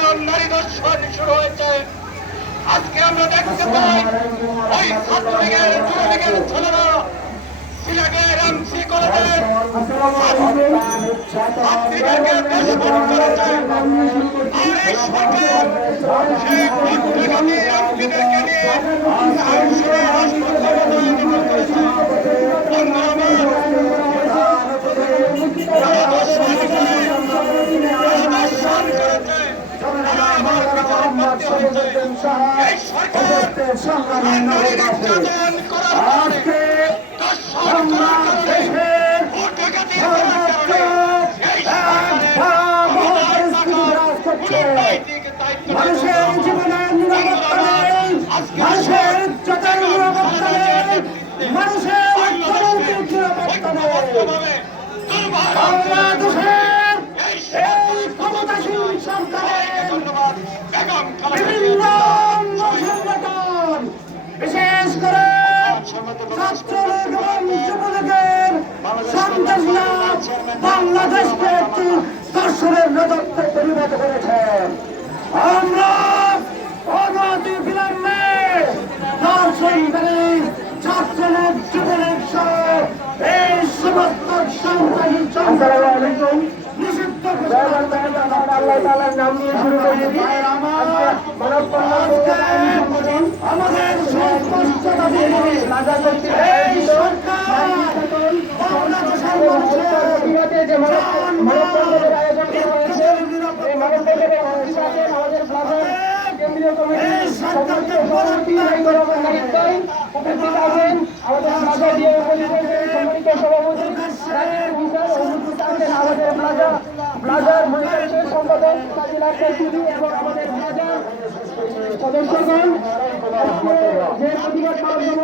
নির্যাতন নারী দর্শন শুরু হয়েছে। আজকে আমরা দেখতে পাই ওই ছাত্রলীগের যুবলীগের ছেলেরা সিলেটের এমসি কলেজে ছাত্রীদেরকে সেই এই সরকারের কূটনৈতিক দায়িত্ব মানুষের জীবনের নিরাপত্তা নেই মানুষের ইজ্জতের নিরাপত্তা নেই মানুষের অর্থনৈতিক নিরাপত্তা নেই বাংলাদেশকে একটি দর্শনের রাজত্বে পরিণত করেছেন আমরা অনতি বিলম্বে দর্শনকারী ছাত্রলীগ যুবলীগ সহ এই সমস্ত সন্ত্রাসী সংগঠন নিষিদ্ধ নাম নিয়ে শুরু করেছি আমাদের সুস্পষ্ট দাবি এই সরকার বাংলাদেশের মানুষের জান মাল, ইজ্জতের নিরাপত্তা এই পরিত্যাগ করতে হবে। প্লাজার সম্পাদক কাজী আক্তার দিদি এবং আমাদের প্লাজার সদস্যগণ যে প্রতিবাদ করার জন্য